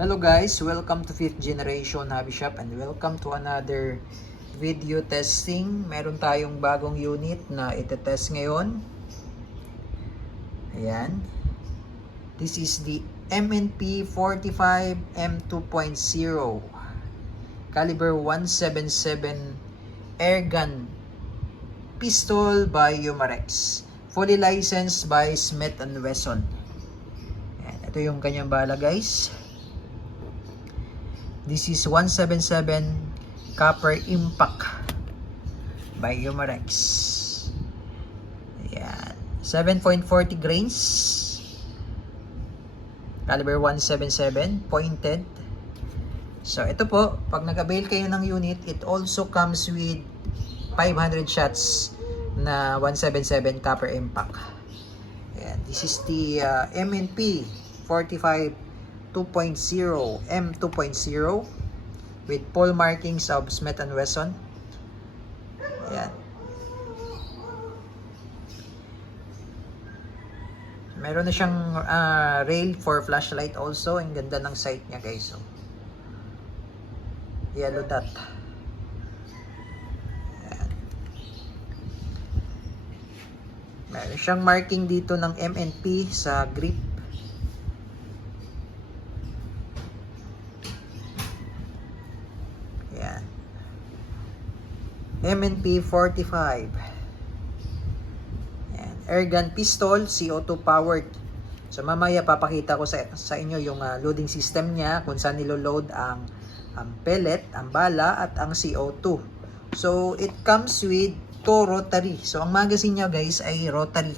Hello guys, welcome to 5th Generation Hobby Shop and welcome to another video testing. Meron tayong bagong unit na itetest ngayon. Ayan. This is the MNP 45 M2.0 caliber 177 airgun pistol by Umarex. Fully licensed by Smith & Wesson. Ayan. Ito yung kanyang bala guys. This is 177 Copper Impact by Umarex. Ayan. 7.40 grains. Caliber 177. Pointed. So, ito po. Pag nag-avail kayo ng unit, it also comes with 500 shots na 177 Copper Impact. Ayan. This is the MNP 45 2.0 M2.0 with pole markings of Smith & Wesson. Ayan. Meron na siyang rail for flashlight also. Ang ganda ng sight niya guys. So, yellow dot. Ayan. Meron siyang marking dito ng MNP sa grip. Ayan. MNP 45. Ayan. Airgun pistol, CO2 powered. So mamaya papakita ko sa inyo yung loading system niya, kung saan nilo-load ang pellet, ang bala at ang CO2. So it comes with 2 rotary. So ang magazine niya guys ay rotary.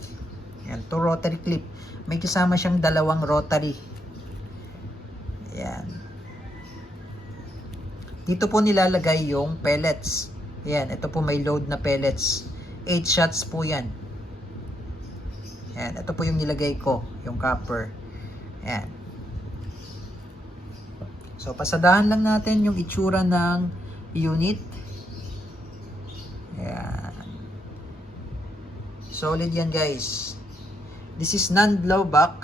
Ayan, 2 rotary clip. May kasama siyang 2 rotary. Ayan. Dito po nilalagay yung pellets. Ayan, ito po may load na pellets. 8 shots po yan. Ayan, ito po yung nilagay ko, yung copper. Ayan. So, pasadahan lang natin yung itsura ng unit. Ayan. Solid yan guys. This is non-blowback.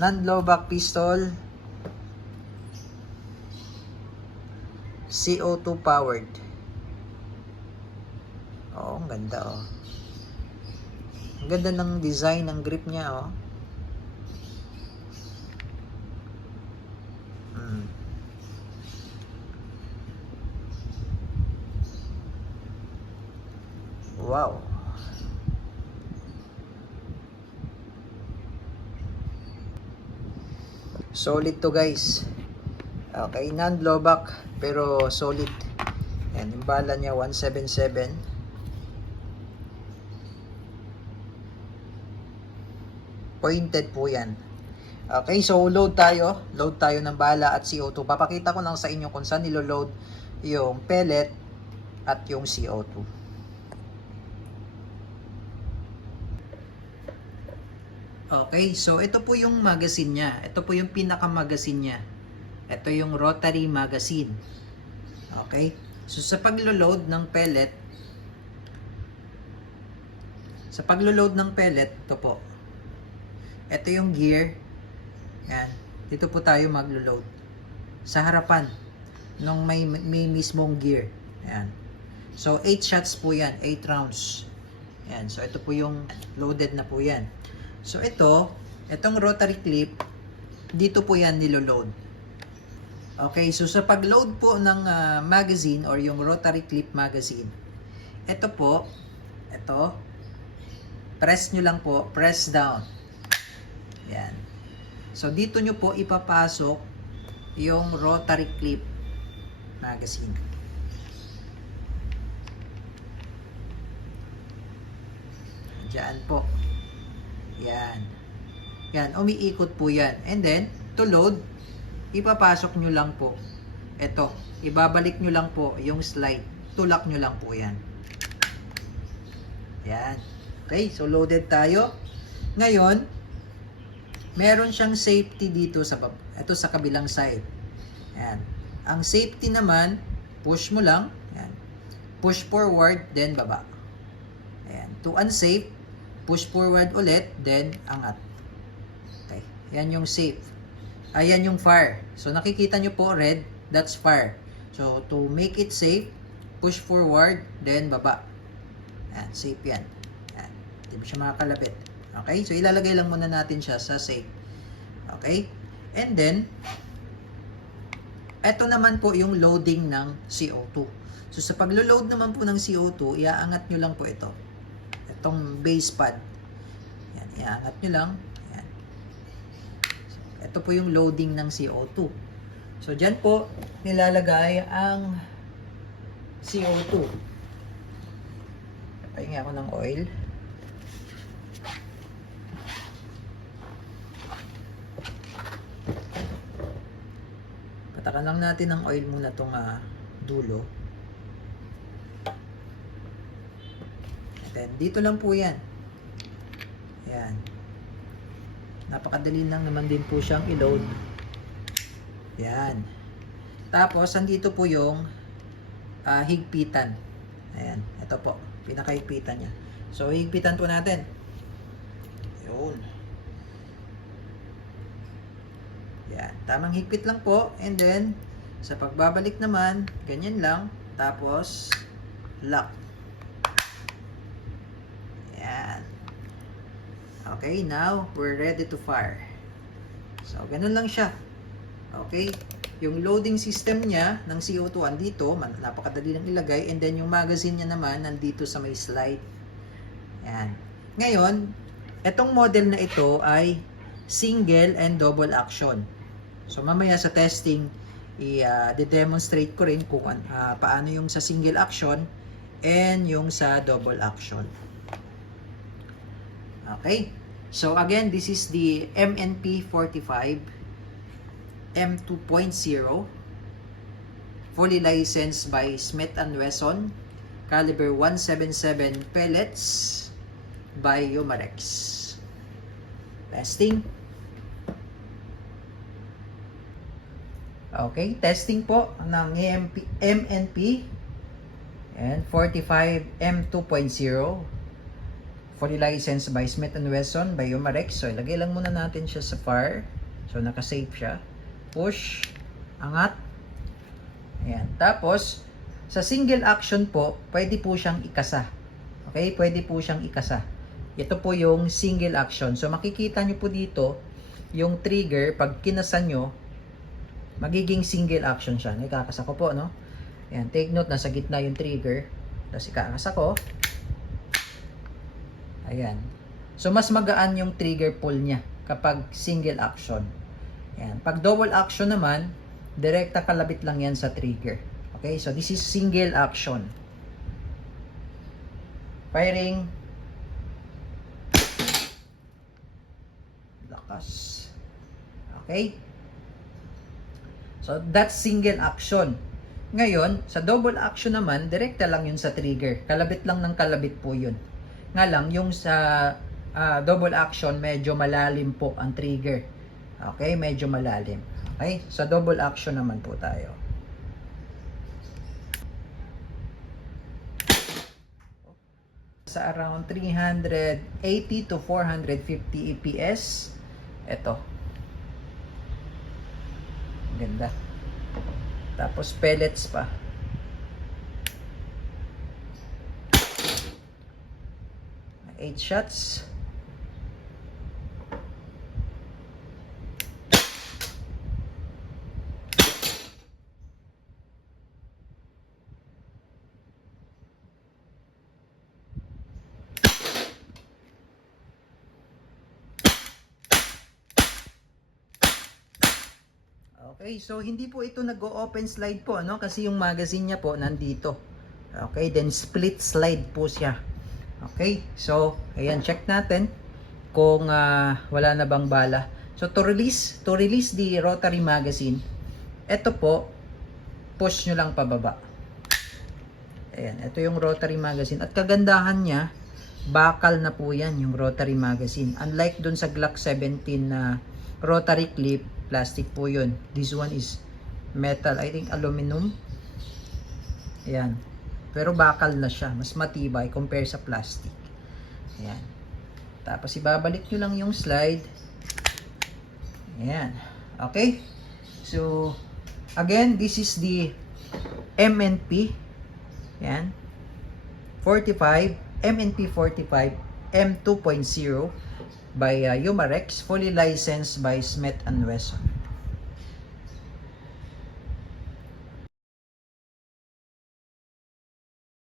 Non-blowback pistol. CO2 powered. Oh, ang ganda oh. Ang ganda ng design ng grip niya oh. Wow. Solid to guys. Okay, non-blowback pero solid. Ayan, yung bala niya 177. Pointed po yan. Okay, so load tayo. Load tayo ng bala at CO2. Papakita ko lang sa inyo kung saan nilo-load yung pellet at yung CO2. Okay, so ito po yung magazine niya. Ito po yung pinaka-magazine niya. Ito yung rotary magazine. Okay? So sa paglo-load ng pellet, ito po. Ito yung gear. Yan. Dito po tayo maglo-load. Sa harapan nung may mismong gear. Yan. So 8 shots po yan, 8 rounds. Yan. So ito po yung loaded na po yan. So itong rotary clip, dito po yan nilo-load. Okay, so sa pag-load po ng magazine or yung rotary clip magazine, ito po, press nyo lang po, press down. Yan. So dito nyo po ipapasok yung rotary clip magazine. Diyan po. Yan. Yan, umiikot po yan. And then, to load, ipapasok nyo lang po. Ito, ibabalik nyo lang po yung slide. Tulak nyo lang po yan. Yan. Okay, so loaded tayo. Ngayon, meron siyang safety dito ito sa kabilang side. Yan. Ang safety naman, push mo lang. Yan. Push forward, then baba. Ayan. To unsafe, push forward ulit, then angat. Okay. Yan yung safe. ayan yung fire. So nakikita nyo po red, that's fire. So to make it safe, push forward, then baba. Ayan, safe yan. Ayan, hindi mo siya makakalapit. Okay, so ilalagay lang muna natin siya sa safe. Okay, and then, eto naman po yung loading ng CO2. So sa paglo-load naman po ng CO2, iaangat nyo lang po ito. Itong base pad. Ayan, iaangat nyo lang. Ayan. So, ito po yung loading ng CO2. So dyan po, nilalagay ang CO2. Pahingi ako ng oil. Patakan lang natin ng oil muna itong dulo. Then, dito lang po yan. Ayan. Napakadali lang naman din po siyang i-load. Ayan. Tapos, andito po yung higpitan. Ayan. Ito po. Pinakahigpitan niya. So, higpitan po natin. Yun. Ayan. Tamang higpit lang po. And then, sa pagbabalik naman, ganyan lang. Tapos, lock. Okay, now we're ready to fire. So, ganun lang siya. Okay, yung loading system niya ng CO2 andito, napakadali lang ilagay, and then yung magazine niya naman nandito sa may slide. Yan. Ngayon, etong model na ito ay single and double action. So, mamaya sa testing, i-demonstrate ko rin kung paano yung sa single action and yung sa double action. Okay. So again, this is the MNP 45 M2.0, fully licensed by Smith & Wesson, caliber 177 pellets by Umarex. Testing. Okay, testing po ng MNP and 45 M2.0. Fully licensed by Smith & Wesson by Umarex. So, ilagay lang muna natin siya sa fire. So, naka-safe siya. Push. Angat. Ayan. Tapos, sa single action po, pwede po siyang ikasa. Okay? Pwede po siyang ikasa. Ito po yung single action. So, makikita nyo po dito, yung trigger, pag kinasa nyo, magiging single action siya. Ikakasa ko po, no? Ayan. Take note, nasa gitna yung trigger. Tapos, ikakasa ko. Ayan. So, mas magaan yung trigger pull niya kapag single action. Ayan. Pag double action naman, direkta kalabit lang yan sa trigger. Okay? So, this is single action. Firing. Lakas. Okay? So, that's single action. Ngayon, sa double action naman, direkta lang yun sa trigger. Kalabit lang ng kalabit po yun. Nga lang, yung sa double action, medyo malalim po ang trigger. Okay, medyo malalim. Okay, sa double action naman po tayo. Sa around 380 to 450 EPS. Ito. Ganda. Tapos pellets pa. 8 shots. Okay, so hindi po ito nag-open slide po, ano? Kasi yung magazine niya po nandito. Okay, then split slide po siya. Okay, so ayan, check natin kung wala na bang bala. So to release the rotary magazine, ito po, push nyo lang pababa. Ayan, ito yung rotary magazine. At kagandahan niya, bakal na po yan yung rotary magazine. Unlike dun sa Glock 17 na rotary clip, plastic po yun. This one is metal, I think aluminum. Ayan. Pero bakal na siya. Mas matibay compare sa plastic. Ayan. Tapos ibabalik nyo lang yung slide. Ayan. Okay? So, again, this is the MNP. Yan. 45, MNP 45, M2.0 by Umarex, fully licensed by Smith & Wesson.